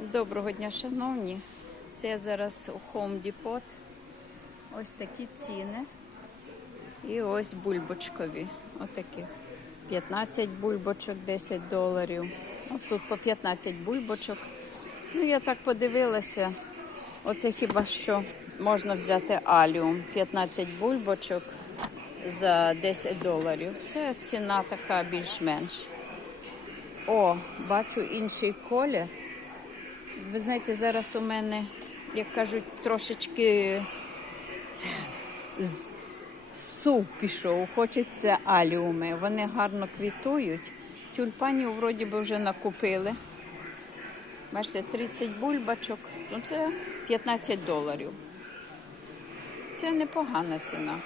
Доброго дня, шановні. Це зараз у Home Depot. Ось такі ціни. І ось бульбочкові. Отаких. 15 бульбочок, 10 доларів. От тут по 15 бульбочок. Ну, я так подивилася. Оце хіба що можна взяти аліум. 15 бульбочок за 10 доларів. Це ціна така більш-менш. О, бачу інший колір. Ви знаєте, зараз у мене, як кажуть, трошечки з- сув пішов, хочеться аліуми. Вони гарно квітують. Тюльпанів вроді би вже накупили. Бачите, 30 бульбачок, ну це 15 доларів. Це непогана ціна.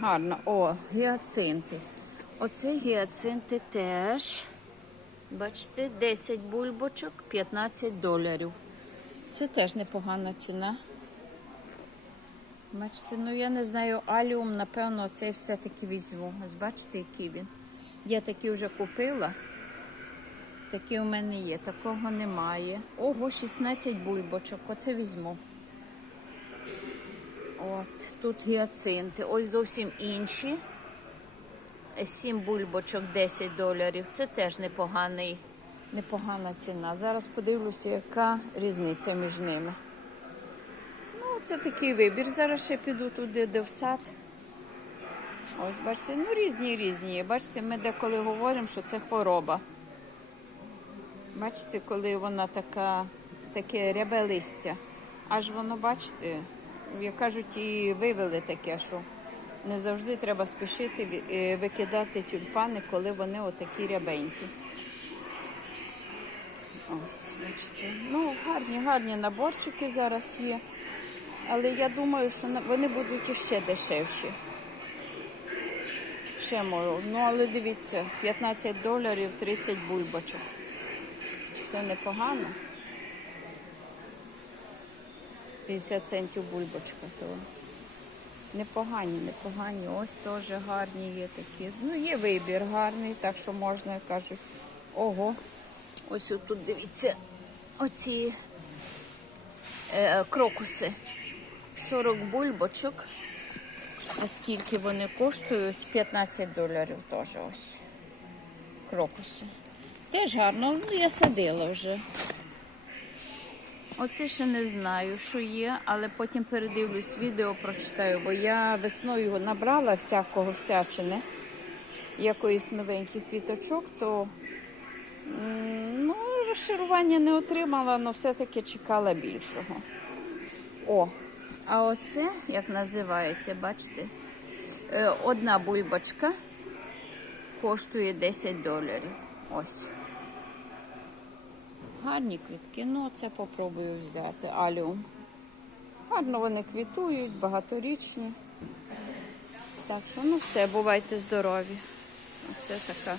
Гарно. О, гіацинти. Оце гіацинти теж. Бачите, 10 бульбочок, 15 доларів. Це теж непогана ціна. Бачите, ну я не знаю, аліум, напевно, цей все-таки візьму. Ось бачите, який він. Я такі вже купила. Такі у мене є, такого немає. Ого, 16 бульбочок, оце візьму. От, тут гіацинти. Ось зовсім інші. 7 бульбочок 10 доларів. Це теж непоганий, непогана ціна. Зараз подивлюся, яка різниця між ними. Ну, це такий вибір. Зараз ще піду туди, де в сад. Ось, бачите, ну різні різні. Бачите, ми деколи говоримо, що це хвороба. Бачите, коли вона така, таке рябе листя. Аж воно, бачите, як кажуть, і вивели таке, що не завжди треба спішити е, викидати тюльпани, коли вони отакі рябенькі. Ось, бачите. Ну, гарні, гарні наборчики зараз є. Але я думаю, що вони будуть іще дешевші. Ще можу. Ну, але дивіться, 15 доларів 30 бульбочок. Це непогано. 50 центів бульбочка. То непогані, непогані. Ось теж гарні є такі. Ну, є вибір гарний, так що можна, кажуть. Ого. Ось тут дивіться, оці е, крокуси. 40 бульбочок. А скільки вони коштують? 15 доларів теж ось. Крокуси. Теж гарно, ну я садила вже. Оце ще не знаю, що є, але потім передивлюсь відео, прочитаю, бо я весною набрала всякого всячини, якоїсь новеньких квіточок, то ну, розчарування не отримала, але все-таки чекала більшого. О, а оце, як називається, бачите, Е, одна бульбочка коштує 10 доларів. Ось. Гарні квітки, ну це попробую взяти. Аліум. Гарно вони квітують, багаторічні. Так що, ну все, бувайте здорові. Оце така